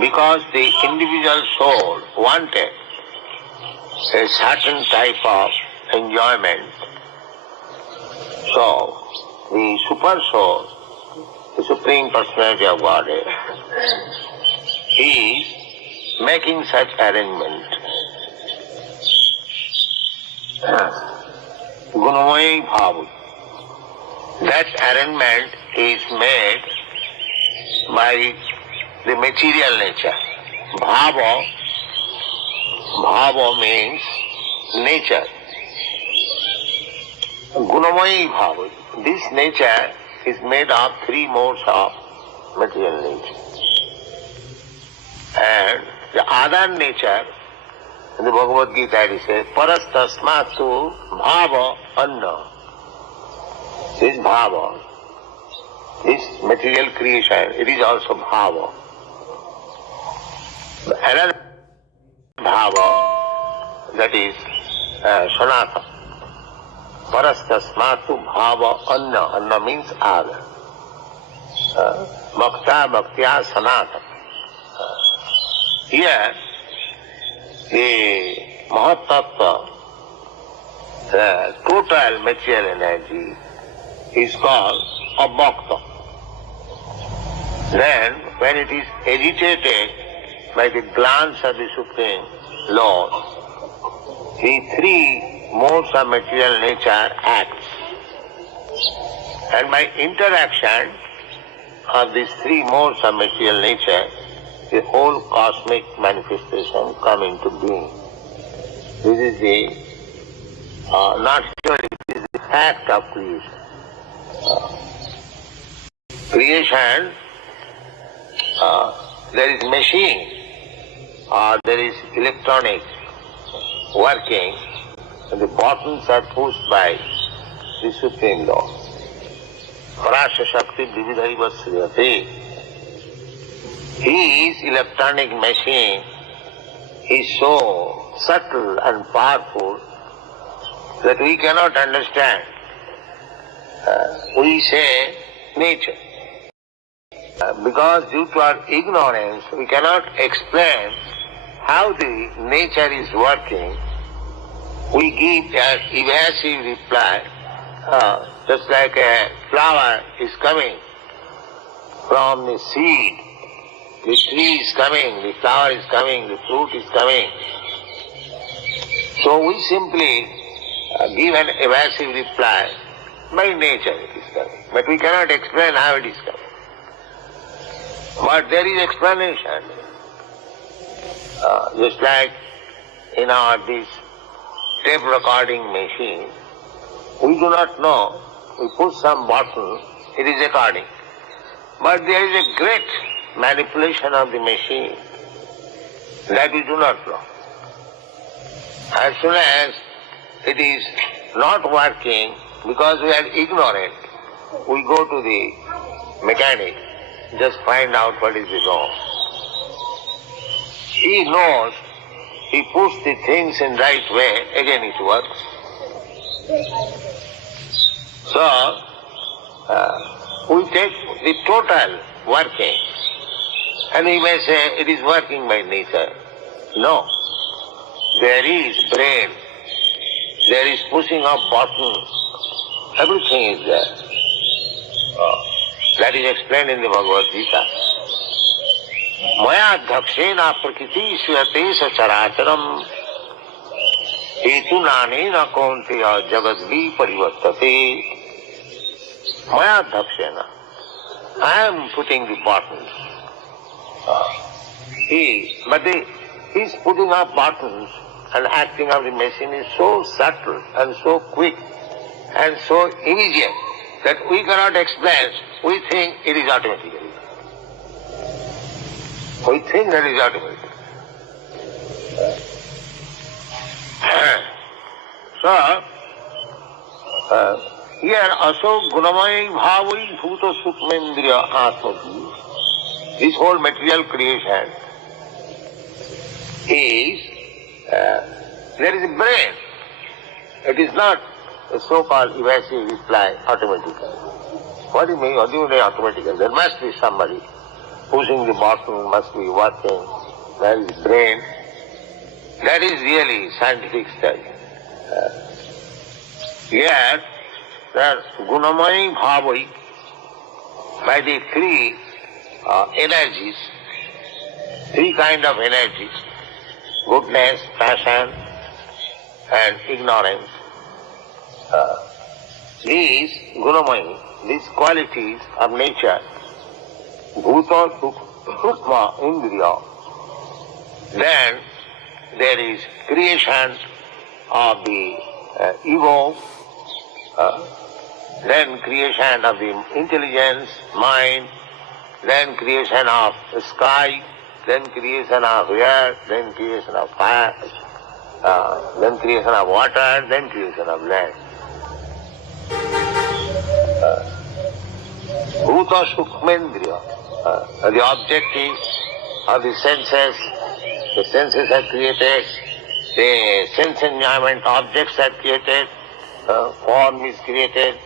Because the individual soul wanted a certain type of enjoyment, so the super soul, the Supreme Personality of Godhead, is making such arrangement. Gunamaya bhava. That arrangement is made by the material nature. Bhava means nature. Gunamaya bhava. This nature is made of three modes of material nature. And the other nature, in the Bhagavad Gita it says, parastasmatu bhava anna. This bhava, this material creation, it is also bhava. Another bhava, that is sanatana. Parastasmatu bhava anna. Anna means other. Bhakta bhaktya sanatana. Here, the Mahatattva, the total material energy, is called abhakta. Then, when it is agitated by the glance of the Supreme Lord, the three modes of material nature acts. And by interaction of these three modes of material nature, the whole cosmic manifestation come into being. This is the, not theory, this is the fact of creation. Creation, there is machine, or there is electronic working, and the buttons are pushed by the Supreme Lord. Parasya Shakti Vividhaiva Sriyate. His electronic machine is so subtle and powerful that we cannot understand. We say nature. Because due to our ignorance, we cannot explain how the nature is working. We give an evasive reply, just like a flower is coming from the seed. The tree is coming, the flower is coming, the fruit is coming. So we simply give an evasive reply. By nature it is coming. But we cannot explain how it is coming. But there is explanation. Just like in our this tape recording machine, we do not know. We push some button, it is recording. But there is a great manipulation of the machine that we do not know. As soon as it is not working, because we are ignorant, we go to the mechanic, just find out what is wrong. He knows, he puts the things in right way, again it works. So, we take the total working, and we may say it is working by nature. No. There is brain, there is pushing of buttons, everything is there. That is explained in the Bhagavad Gita. Maya dhakshena prakriti svate sacharacharam hetu nanena kaunteya jagadvi parivartate. Maya dhakshena. I am putting the buttons. His putting up buttons and acting of the machine is so subtle and so quick and so immediate that we cannot explain. We think it is automatically. We think that it is automatic. So, here also gunamaya bhavai bhuta sukmendriya atma. This whole material creation is, there is a brain. It is not a so-called evasive reply automatically. What do you mean? What do you mean automatically? There must be somebody pushing the button, must be working. There is brain. That is really scientific study. Yet, there gunamai bhavai, by the three energies, three kind of energies, goodness, passion, and ignorance. These gunamai, these qualities of nature, bhuta sukma indriya, then there is creation of the ego, then creation of the intelligence, mind, then creation of sky, then creation of air, then creation of fire, then creation of water, then creation of land. Bhuta sukmendriya, the objectives of the senses are created, the sense enjoyment objects are created, form is created,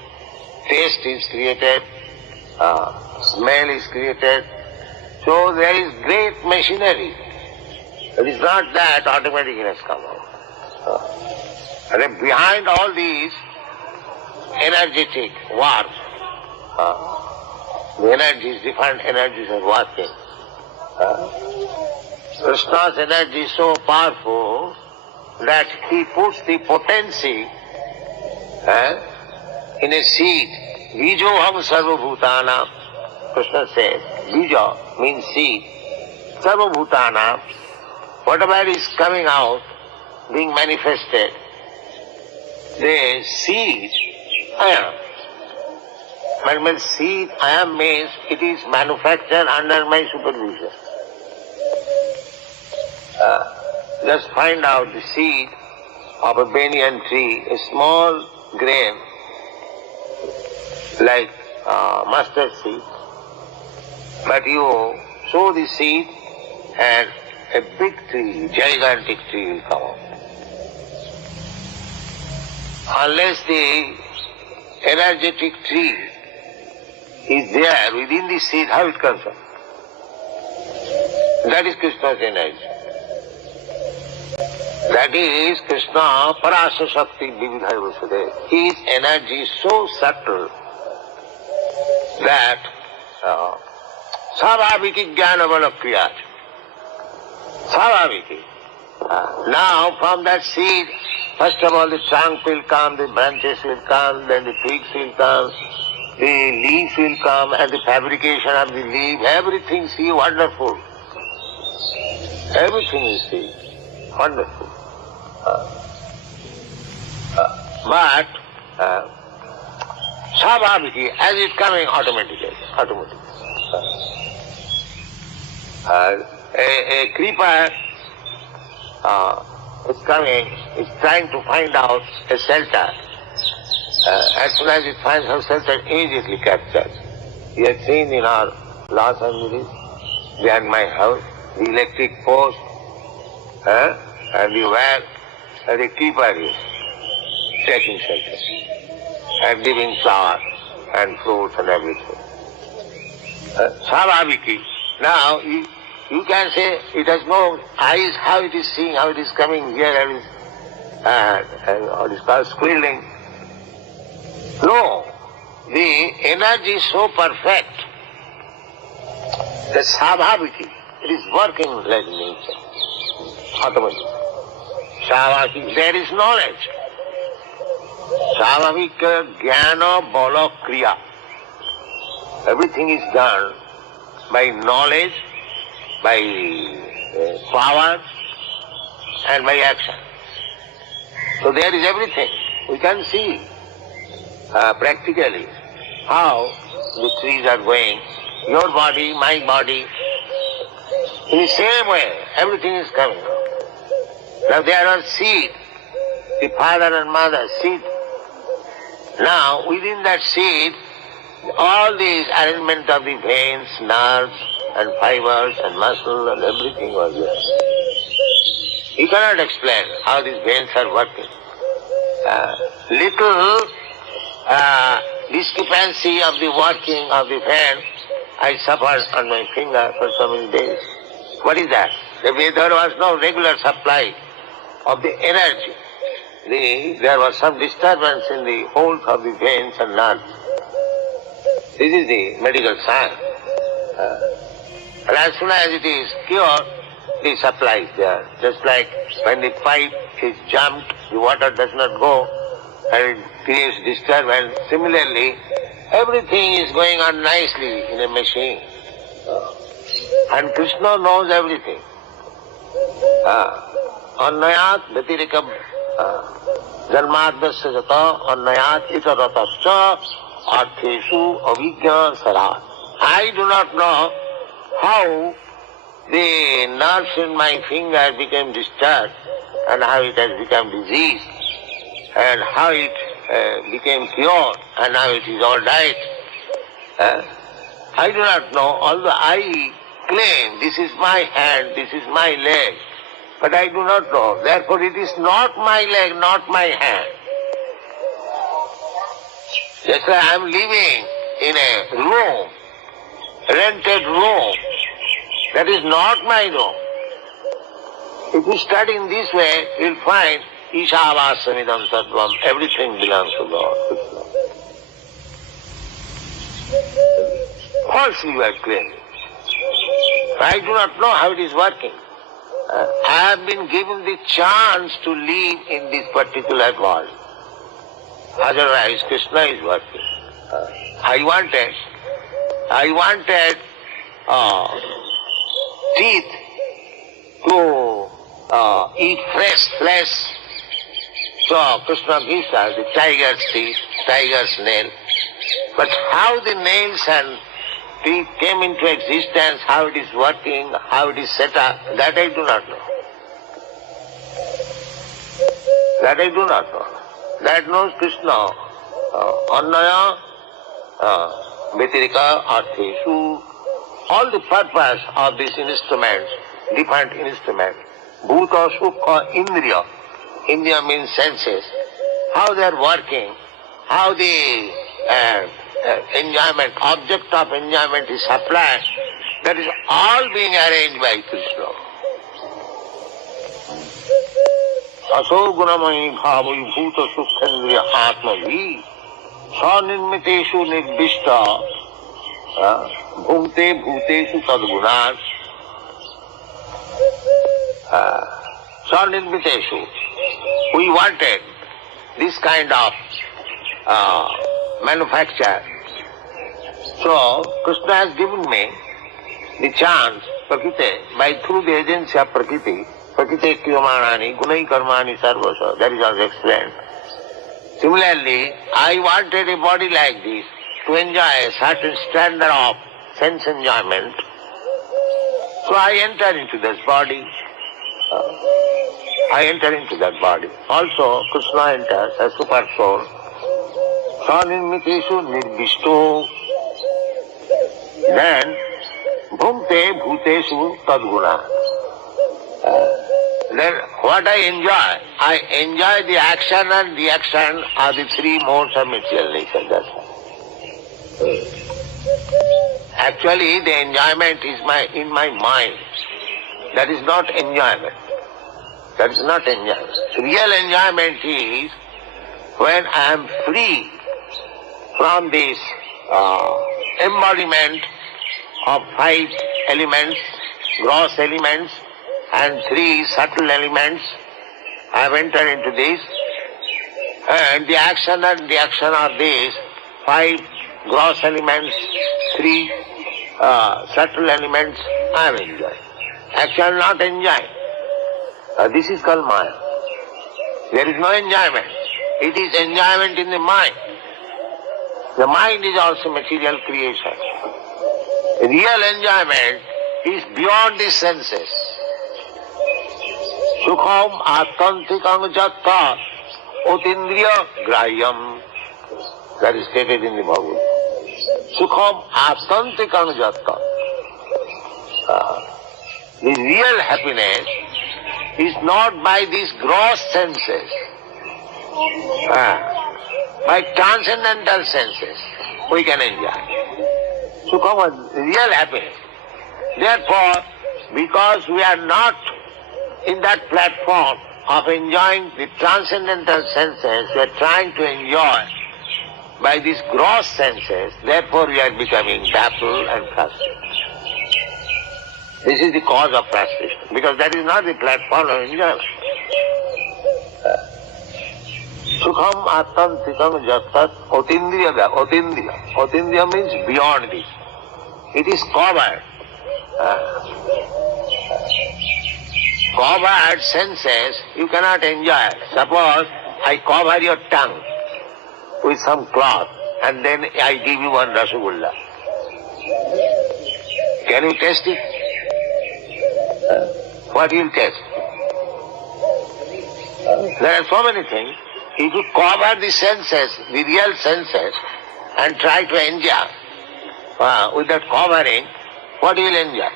taste is created, smell is created. So there is great machinery. It is not that automatically has come out. And then behind all these energetic work, the energies, different energies are working. Krishna's energy is so powerful that he puts the potency in a seed. Bijoham sarvabhutana. Krishna says, bija means seed. Sarvabhutana, whatever is coming out, being manifested, the seed, I am. But when seed I am means it is manufactured under my supervision. Just find out the seed of a banyan tree, a small grain like mustard seed, but you sow the seed and a big tree, gigantic tree will come out. Unless the energetic tree is there within the seed, how it comes out? That is Krishna's energy. That is Krishna Parasa Shakti Vividhai Vasudeva. His energy is so subtle that Savaviki Jnanavala Kriyat. Savaviki. Now from that seed, first of all the trunk will come, the branches will come, then the twigs will come, the leaf will come, and the fabrication of the leaf, everything see wonderful. Everything is see wonderful. But Savaviki, as it coming automatically. A creeper is coming, is trying to find out a shelter. As soon as it finds her shelter, immediately captures. You have seen in our Los Angeles, behind my house, the electric post, and the where the keeper is taking shelter and giving flowers and fruits and everything. Savaviki. Now you can say it has no eyes, how it is seeing, how it is coming here, and what is called squealing. No, the energy is so perfect that Savaviki, it is working like nature, automatically. Savaviki, there is knowledge. Savavika Jnana Bala Kriya. Everything is done by knowledge, by power, and by action. So there is everything. We can see practically how the trees are going. Your body, my body, in the same way, everything is coming. Now there are seed, the father and mother, seed. Now within that seed, all these arrangement of the veins, nerves, and fibers, and muscle, and everything was there. You cannot explain how these veins are working. Little discrepancy of the working of the fan, I suffered on my finger for so many days. What is that? There was no regular supply of the energy. There was some disturbance in the holes of the veins and nerves. This is the medical science. And as soon as it is cured, the supply is there. Just like when the pipe is jammed, the water does not go and it creates disturbance. Similarly, everything is going on nicely in a machine. And Krishna knows everything. Annayat vyatirikam janmadasya jata annayat itaratascha artheshu avijñā sarat. I do not know how the nerves in my finger became disturbed and how it has become diseased and how it became cured and now it is all right. I do not know, although I claim this is my hand, this is my leg, but I do not know. Therefore it is not my leg, not my hand. Just like I am living in a room, rented room, that is not my room. If you study in this way, you will find Ishavāsamidam Sattvam, everything belongs to Lord Krishna. Falsely you are claiming. I do not know how it is working. I have been given the chance to live in this particular world. Otherwise, Krishna is working. I wanted teeth to eat fresh flesh. So Krishna gives us the tiger's teeth, tiger's nail. But how the nails and teeth came into existence, how it is working, how it is set up, that I do not know. That I do not know. That knows Krishna. Annaya, Vyatirika, Artheshu, all the purpose of this instrument, different instrument, Bhuta, Sukha, Indriya. Indriya means senses. How they are working, how the enjoyment, object of enjoyment is supplied, that is all being arranged by Krishna. Aso gunamayi bhavayi bhuta sukhendriya atmavi sanirmiteshu nirbishta bhunte bhuteshu tadgunat sanirmiteshu. We wanted this kind of manufacture. So Krishna has given me the chance, Prakriti, by through the agency of Prakriti, Prakriti kriyamanani, gunai karmani sarvasa, that is also explained. Similarly, I wanted a body like this to enjoy a certain standard of sense enjoyment. So I enter into this body. I enter into that body. Also, Krishna enters as super soul. Sanirmiteshu nirbishto. Then, bhunte bhuteshu tadguna. Then, what I enjoy the action and reaction are the three modes of material nature. That's all. Actually, the enjoyment is in my mind. That is not enjoyment. That is not enjoyment. Real enjoyment is when I am free from this embodiment of 5 elements, gross elements, and 3 subtle elements. I have entered into this, and the action and reaction of these 5 gross elements, 3 subtle elements, I am enjoying. Actually not enjoying. This is called Maya. There is no enjoyment. It is enjoyment in the mind. The mind is also material creation. Real enjoyment is beyond the senses. Sukham attantikam jatta otindriya grahyam. That is stated in the Bhagavad. Sukham attantikam jatta. The real happiness is not by these gross senses. by transcendental senses, we can enjoy. Sukham is real happiness. Therefore, because we are not in that platform of enjoying the transcendental senses, we are trying to enjoy by these gross senses, therefore we are becoming baffled and frustrated. This is the cause of frustration, because that is not the platform of enjoyment. Sukham atmantikam jatat otindriya. Otindriya means beyond this. It is covered. Covered senses you cannot enjoy. Suppose I cover your tongue with some cloth and then I give you one rasagulla. Can you taste it? What will you taste? There are so many things. If you cover the senses, the real senses, and try to enjoy with that covering, what you will enjoy?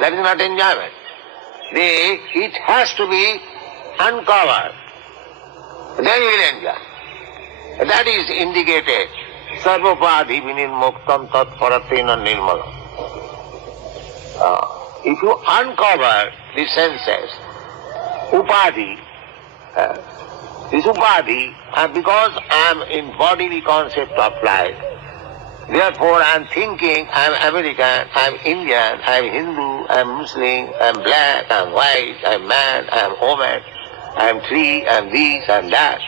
That is not enjoyment. It has to be uncovered. Then you will enjoy. That is indicated. Sarvopadhi vinirmuktam tat paratena nirmalam. If you uncover the senses, upadhi, this upadhi, because I am in bodily concept of life, therefore I am thinking I am American, I am Indian, I am Hindu, I am Muslim, I am black, I am white, I am man, I am woman, I am tree, I am this, I am that.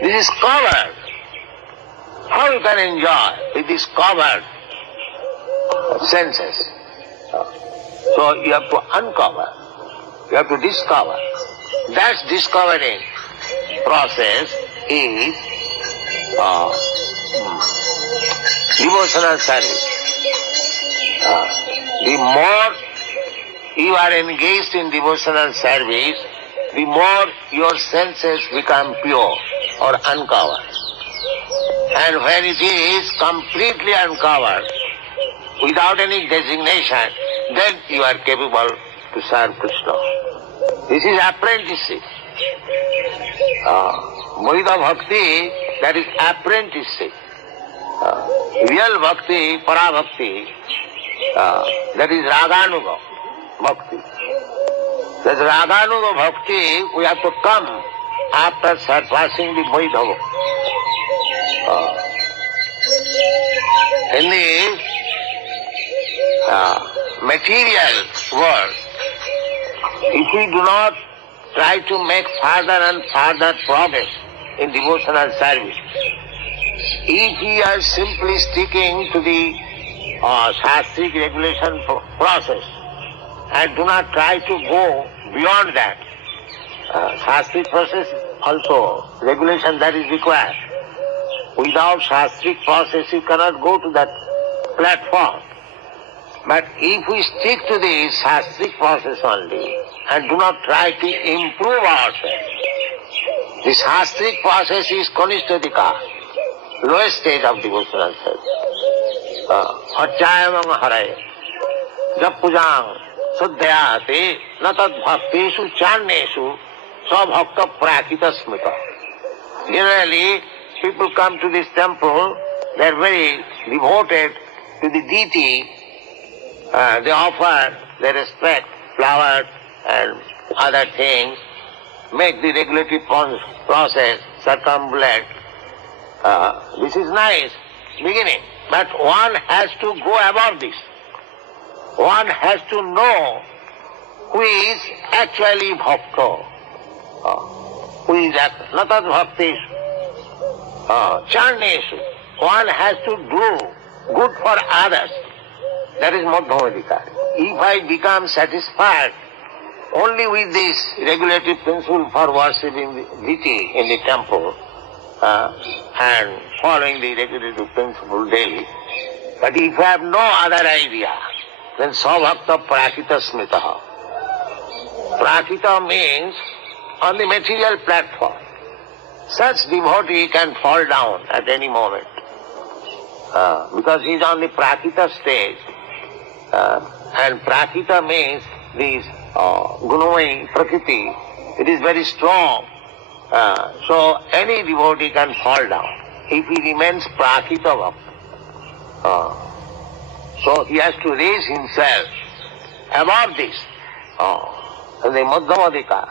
This is covered. How you can enjoy with this covered senses? So you have to uncover, you have to discover. That discovering process is devotional service. The more you are engaged in devotional service, the more your senses become pure or uncovered. And when it is completely uncovered, without any designation, then you are capable to serve Krishna. This is apprenticeship. Moida Bhakti, that is apprenticeship. Real Bhakti, Parabhakti, that is Raganuga Bhakti. That Raganuga Bhakti, we have to come after surpassing the Moida Bhakti. In the material world, if we do not try to make further and further progress in devotional service, if we are simply sticking to the Shastric regulation process and do not try to go beyond that, Shastric process also, regulation that is required. Without Shastric process you cannot go to that platform. But if we stick to the Shastric process only and do not try to improve ourselves, the Shastric process is Kanistadika, lowest stage of devotional service. Achayamam haraye, japujang, suddhyate, natad bhaktishu channeshu, sabhakta prakita smita. Generally, people come to this temple, they are very devoted to the deity. They offer their respect, flowers and other things, make the regulatory process circumambulate. This is nice, beginning. But one has to go above this. One has to know who is actually bhakta. Who is natad bhaktishu. Channeshu. One has to do good for others. That is Madhyamadikari. If I become satisfied only with this regulatory principle for worshipping the deity in the temple and following the regulatory principle daily, but if I have no other idea, then Sabhakta Prakita Smitaha. Prakita means on the material platform. Such devotee can fall down at any moment because he is on the Prakita stage. And Prakita means this Gunamai Prakriti. It is very strong. So any devotee can fall down if he remains prakita bhakta. So he has to raise himself above this. The madhyamadika.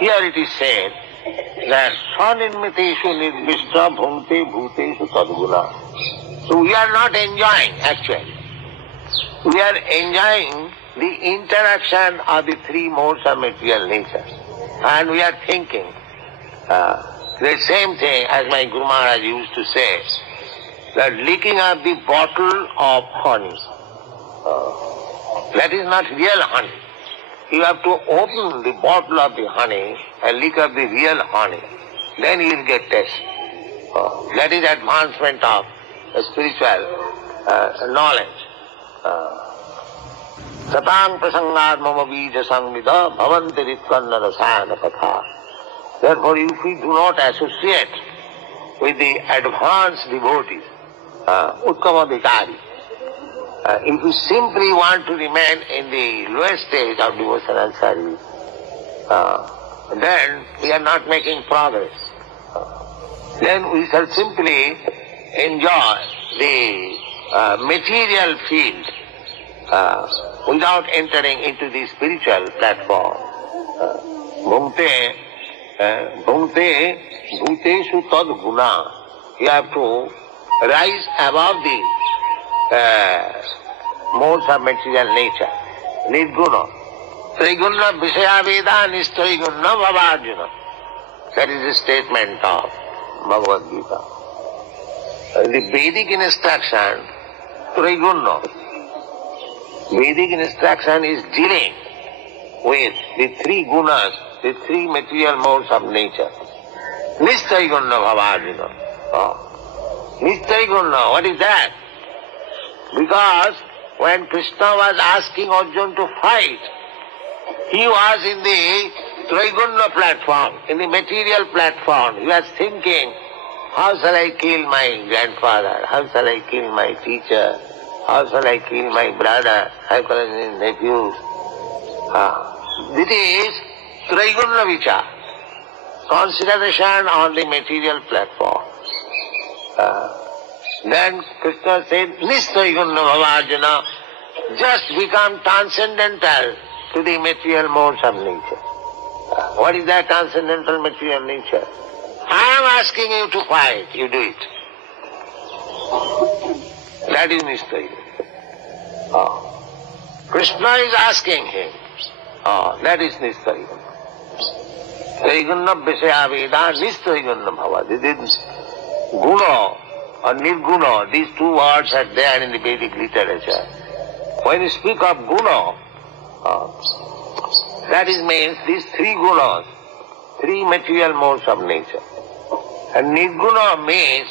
Here it is said that swanirmiteshu nirvishta bhunte bhuteshu tadguna. So we are not enjoying actually. We are enjoying the interaction of the three modes of material nature. And we are thinking the same thing as my Guru Maharaj used to say, that licking of the bottle of honey. That is not real honey. You have to open the bottle of the honey and lick up the real honey. Then you will get taste. That is advancement of spiritual knowledge. Satang prasangad mama bija sangvida bhavanti ritkanna rasana katha. Therefore, if we do not associate with the advanced devotees, uttama-vikari, if we simply want to remain in the lowest stage of devotional service, then we are not making progress. Then we shall simply enjoy the material field without entering into the spiritual platform. Bhunte bhuteshu tad guna. You have to rise above the modes of material nature. Nirguna. Triguna Vishaya Veda Nistriguna Bhavajuna. That is the statement of Bhagavad Gita. The Vedic instruction, Triguna. Vedic instruction is dealing with the three gunas, the three material modes of nature. Nistriguna Bhavajuna. Nistriguna, what is that? Because when Krishna was asking Arjuna to fight, he was in the Triguna platform, in the material platform. He was thinking, how shall I kill my grandfather? How shall I kill my teacher? How shall I kill my brother? How shall I kill nephews? This is Triguna Vichar, consideration on the material platform. Then Krishna said, Nistriguna Bhavajana, just become transcendental to the material modes of nature. What is that transcendental material nature? I am asking you to fight, you do it. That is Nistriguna. Krishna is asking him. That is Nistriguna. Triguna Vishaya Veda Nistriguna Bhava. This is Guna or Nirguna, these two words are there in the Vedic literature. When you speak of Guna, that is means these three gunas, three material modes of nature. And Nirguna means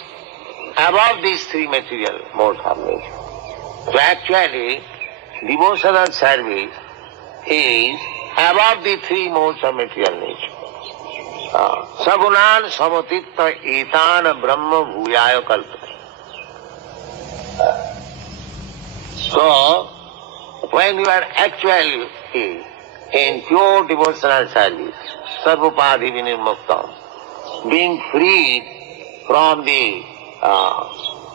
above these three material modes of nature. So actually, devotional service is above the three modes of material nature. Sagunan samatitta etana brahma bhuyaya kalpata. So, when you are actually in pure devotional service, sarvapadhi vinirmuktam, being freed from the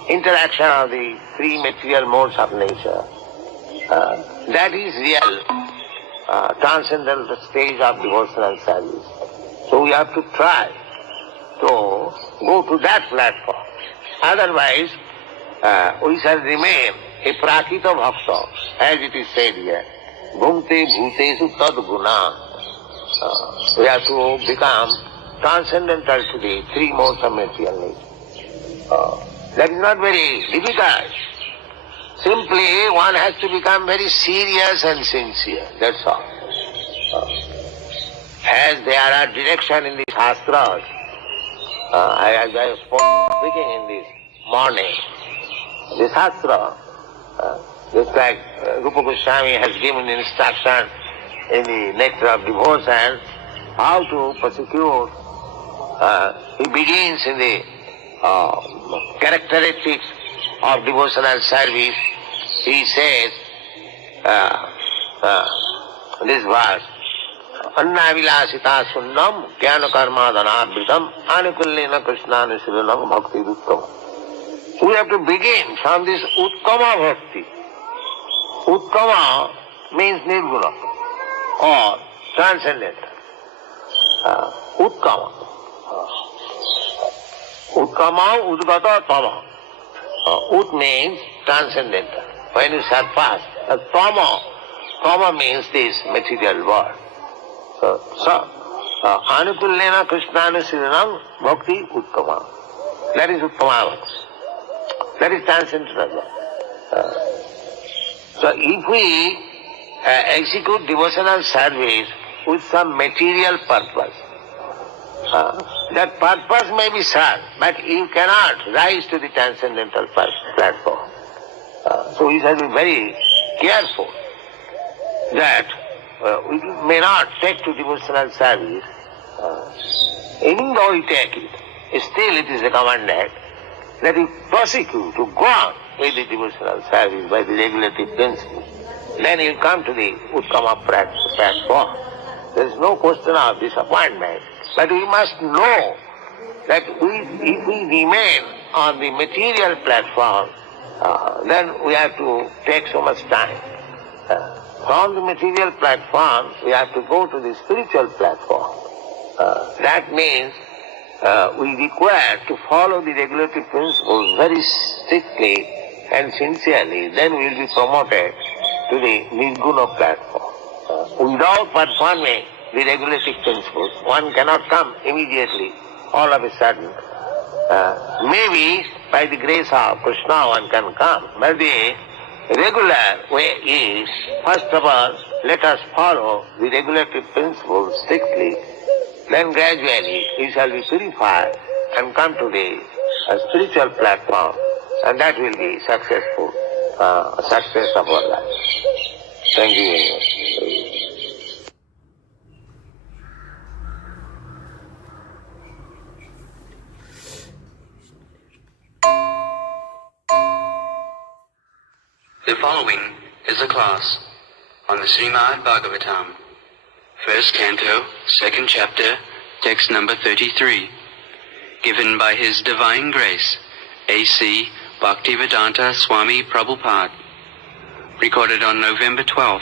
interaction of the three material modes of nature, that is real transcendental stage of devotional service. So we have to try to go to that platform. Otherwise, we shall remain a prakita bhakta, as it is said here. Bhunte bhuteshu tad guna. We have to become transcendental to the three modes of material nature. That is not very difficult. Simply one has to become very serious and sincere, that's all. As there are direction in the Shastras, as I was speaking in this morning, the Shastra, just like Rupa Goswami has given instruction in the Nectar of Devotion, how to persecute. He begins in the characteristics of devotional service. He says, this verse, Anna vilasita sunnam jnana karma dhanabhitam anukullena krishnanushiranam bhakti uttama. We have to begin from this uttama bhakti. Uttama means nirguna or transcendental. Uttama. Uttama, udgata, tama. Ut means transcendental. When you surpass, tama means this material world. So anukullena krishnanushiranam bhakti uttama. That is uttama bhakti. That is transcendental. So if we execute devotional service with some material purpose, that purpose may be served, but you cannot rise to the transcendental platform. So we shall be very careful that we may not take to devotional service. Even though we take it, still it is recommended that we prosecute to go on with the devotional service by the regulative principle. Then you come to the Uttama platform. There is no question of disappointment. But we must know that if we remain on the material platform, then we have to take so much time. From the material platform, we have to go to the spiritual platform. That means we require to follow the regulative principles very strictly and sincerely. Then we will be promoted to the Nirguna platform. Without performing the regulative principles, one cannot come immediately, all of a sudden. Maybe by the grace of Krishna one can come, but the regular way is, first of all, let us follow the regulative principles strictly, then gradually we shall be purified and come to the spiritual platform, and that will be successful, success of our life. Thank you very much. The following is a class on the Srimad Bhagavatam, first canto, second chapter, text number 33, given by His Divine Grace, A.C. Bhaktivedanta Swami Prabhupada, recorded on November 12th,